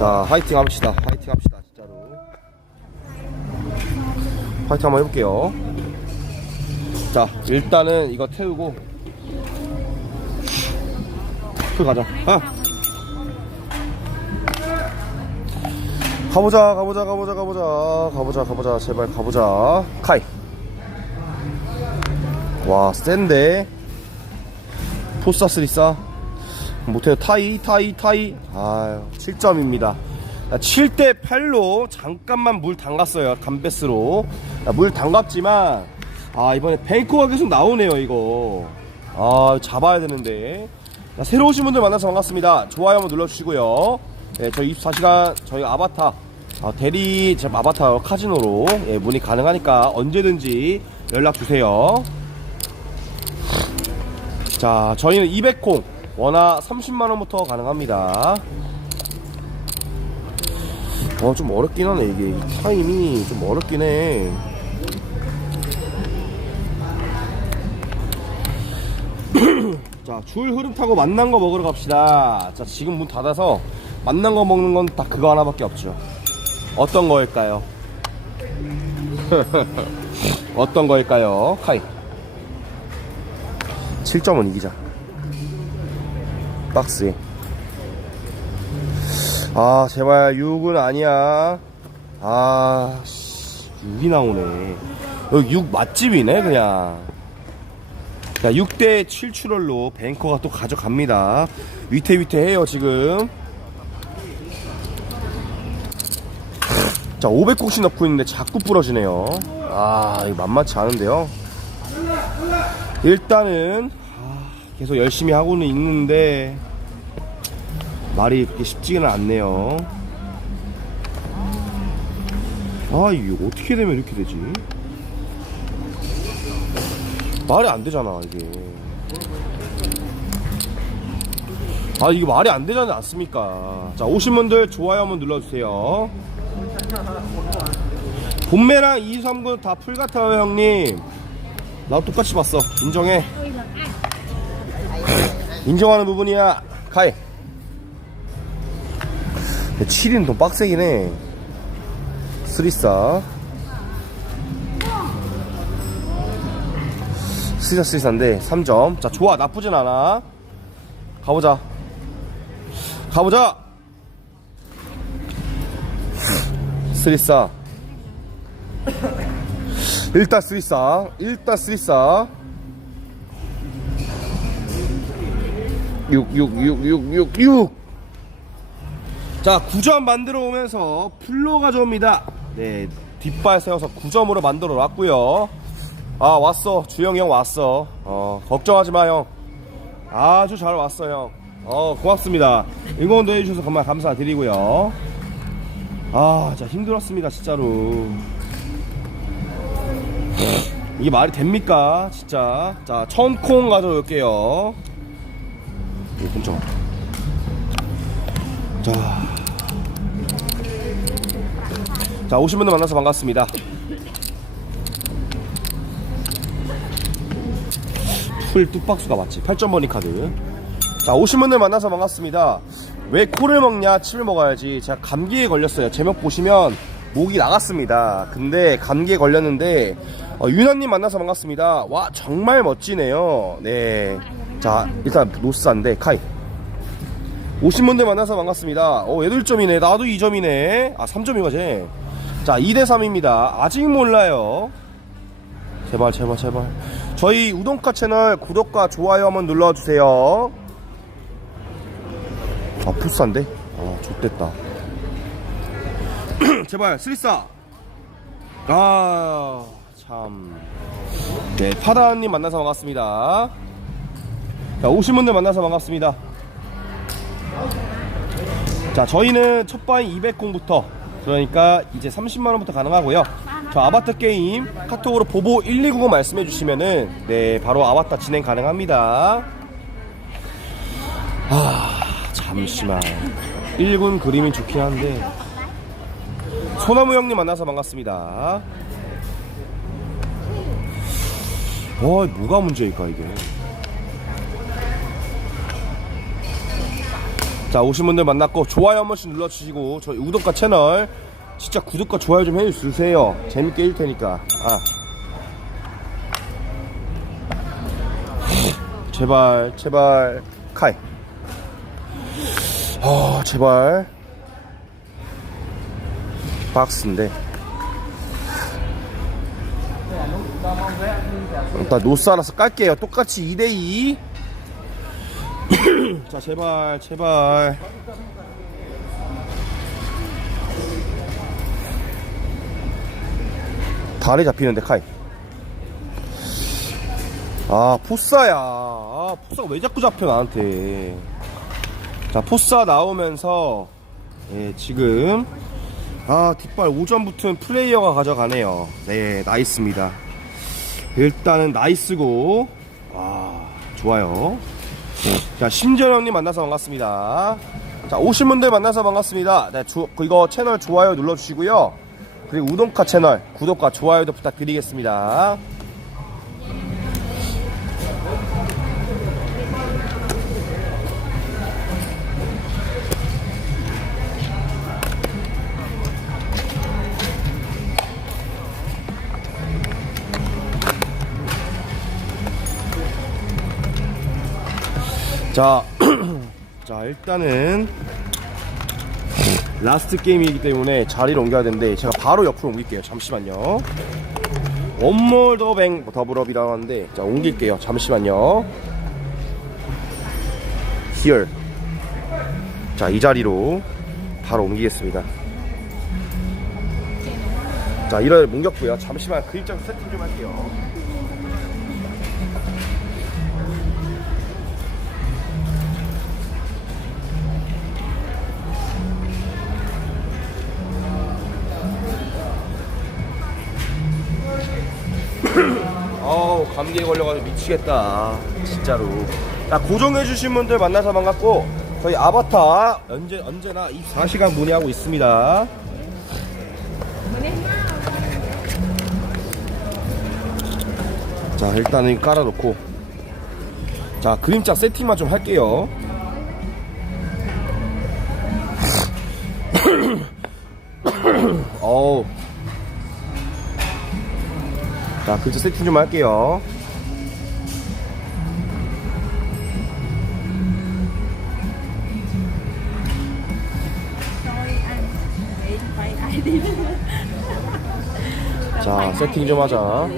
자, 화이팅 합시다. 화이팅 합시다, 진짜로. 화이팅 한번 해볼게요. 자, 일단은 이거 태우고. 풀 가자. 아! 가보자, 가보자, 가보자, 가보자. 가보자, 가보자. 제발 가보자. 카이. 와, 센데. 포스타 쓰리싸. 못해요. 타이, 타이, 타이. 아유, 7점입니다. 7대 8로 잠깐만 물 담갔어요. 감베스로. 물 담갔지만, 아, 이번에 뱅코가 계속 나오네요, 이거. 아, 잡아야 되는데. 자, 새로 오신 분들 만나서 반갑습니다. 좋아요 한번 눌러주시고요. 네, 저희 24시간, 저희 아바타, 아, 대리, 제 아바타 카지노로 예, 문의 가능하니까 언제든지 연락 주세요. 자, 저희는 200콩, 원화 30만원부터 가능합니다. 어, 좀 어렵긴 하네, 이게. 이 타임이 좀 어렵긴 해. 자, 줄 흐름 타고 만난 거 먹으러 갑시다. 자, 지금 문 닫아서 만난 거 먹는 건 딱 그거 하나밖에 없죠. 어떤 거일까요? 어떤 거일까요? 카이. 7점은 이기자. 박스에. 아, 제발 6은 아니야. 아, 씨, 6이 나오네. 여기 6 맛집이네, 그냥. 자, 6대 7 출혈로 뱅커가 또 가져갑니다. 위태위태해요, 지금. 자, 500곡씩 넣고 있는데 자꾸 부러지네요. 아, 이거 만만치 않은데요. 일단은 아, 계속 열심히 하고는 있는데 말이 그렇게 쉽지는 않네요. 아, 이게 어떻게 되면 이렇게 되지? 말이 안 되잖아, 이게. 아, 이게 말이 안 되지 않습니까? 자, 오신 분들 좋아요 한번 눌러주세요. 본매랑 2, 3군 다 풀 같아요, 형님. 나 똑같이 봤어. 인정해. 인정하는 부분이야. 가해. 7인 좀 빡세긴 해. 스리싸. 스리싸 스리싸인데 3점. 자, 좋아. 나쁘진 않아. 가보자. 가보자. 스리싸. 일단 스리싸. 일단 스리싸. 6, 6, 6, 6, 6, 6. 자, 9점 만들어 오면서 풀로 가져옵니다. 네, 뒷발 세워서 9점으로 만들어 놨고요. 아, 왔어. 주영이 형 왔어. 어, 걱정하지 마, 형. 아주 잘 왔어, 형. 어, 고맙습니다. 응원도 해주셔서 정말 감사드리고요. 아, 진짜 힘들었습니다, 진짜로. 이게 말이 됩니까? 진짜. 자, 천콩 가져올게요. 예, 깜짝아. 자. 자, 오신 분들 만나서 반갑습니다. 풀 뚝박수가 맞지. 8점 버니 카드. 자, 오신 분들 만나서 반갑습니다. 왜 코를 먹냐? 침을 먹어야지. 제가 감기에 걸렸어요. 제목 보시면 목이 나갔습니다. 근데 감기에 걸렸는데 어, 유나님 만나서 반갑습니다. 와 정말 멋지네요. 네. 자 일단 노스한데 카이. 오신 분들 만나서 반갑습니다. 어 8점이네. 나도 2점이네. 아 3점이가지. 자 2대 3입니다. 아직 몰라요. 제발 제발 제발. 저희 우동카 채널 구독과 좋아요 한번 눌러주세요. 아 푸스한데? 아 좋됐다. 제발 스리싸. 아 참. 네 파다님 만나서 반갑습니다. 자 오신 분들 만나서 반갑습니다. 자 저희는 첫 바인 200공부터 그러니까 이제 30만 원부터 가능하고요. 저 아바타 게임 카톡으로 보보 1299 말씀해 주시면은 네 바로 아바타 진행 가능합니다. 아 잠시만 1군 그림이 좋긴 한데 소나무 형님 만나서 반갑습니다. 와 뭐가 문제일까 이게? 자 오신 분들 만났고 좋아요 한 번씩 눌러주시고 저희 우독가 채널 진짜 구독과 좋아요 좀 해주세요. 재밌게 해줄 테니까. 아. 제발 제발. 카이. 아 제발. 박스인데. 일단 노스 하나서 깔게요. 똑같이 2대2 자 제발 제발. 다리 잡히는데 카이. 아 포사야. 아 포사가 왜 자꾸 잡혀 나한테. 자 포사 나오면서 예 지금. 아 뒷발 5점 붙은 플레이어가 가져가네요. 네 나이스입니다. 일단은 나이스고. 와 좋아요 자 심재영님 만나서 반갑습니다. 자 오신 분들 만나서 반갑습니다. 네 주, 이거 채널 좋아요 눌러주시고요. 그리고 우동카 채널 구독과 좋아요도 부탁드리겠습니다 자, 자 일단은 라스트 게임이기 때문에 자리를 옮겨야 되는데 제가 바로 옆으로 옮길게요. 잠시만요. 원몰 더뱅 더블업이라고 하는데 자 옮길게요. 잠시만요. Here. 자이 자리로 바로 옮기겠습니다. 자 이를 옮겼고요. 잠시만 글자 세팅 좀 할게요. 어우 감기에 걸려가지고 미치겠다. 진짜로. 자 고정해주신 분들 만나서 반갑고 저희 아바타 언제, 언제나 24시간 문의하고 있습니다. 자 일단은 깔아놓고. 자 그림자 세팅만 좀 할게요. 어우 자, 글자 세팅 좀 할게요. 자, 세팅 좀 하자.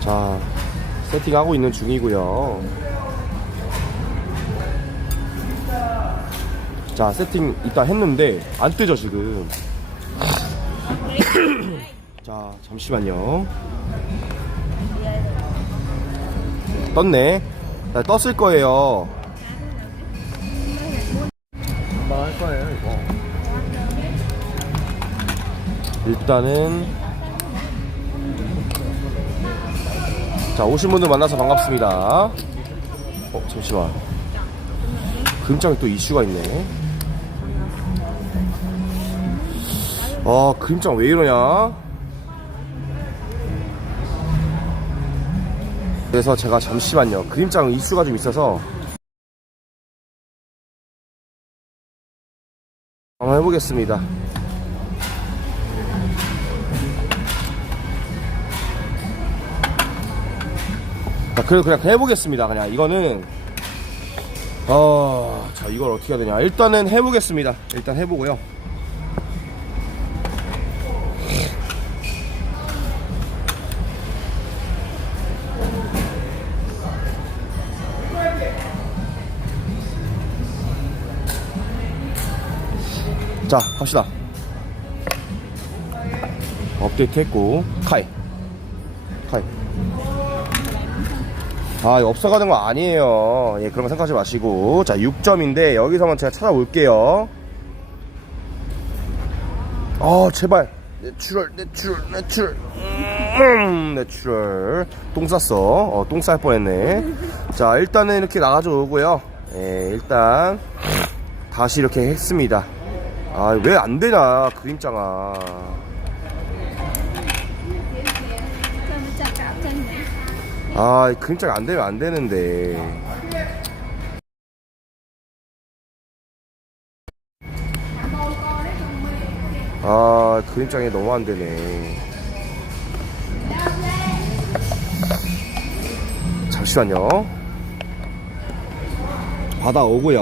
자, 세팅하고 있는 중이고요. 자, 세팅 이따 했는데 안 뜨죠, 지금. 자, 잠시만요. 떴네. 자, 떴을 거예요. 금방 할 거예요, 이거. 일단은 자 오신 분들 만나서 반갑습니다. 어 잠시만. 그림장에 또 이슈가 있네. 아 그림장 왜 이러냐? 그래서 제가 잠시만요. 그림장 이슈가 좀 있어서 한번 해보겠습니다. 자, 그래도 그냥 해보겠습니다. 그냥 이거는 어, 자 이걸 어떻게 해야 되냐? 일단은 해보겠습니다. 일단 해보고요. 자, 갑시다. 업데이트 했고, 카이. 카이. 아, 없어가는 거 아니에요. 예, 그런 거 생각하지 마시고. 자, 6점인데, 여기서만 제가 찾아올게요. 아, 제발. 내추럴, 내추럴, 내추럴. 음, 내추럴. 똥 쌌어. 어, 똥 쌀 뻔했네. 자, 일단은 이렇게 나가져 오고요. 예, 일단. 다시 이렇게 했습니다. 아, 왜 안 되냐, 그림장아. 아, 그림자가 안 되면 안 되는데. 아, 그림장이 너무 안 되네. 잠시만요. 받아오고요.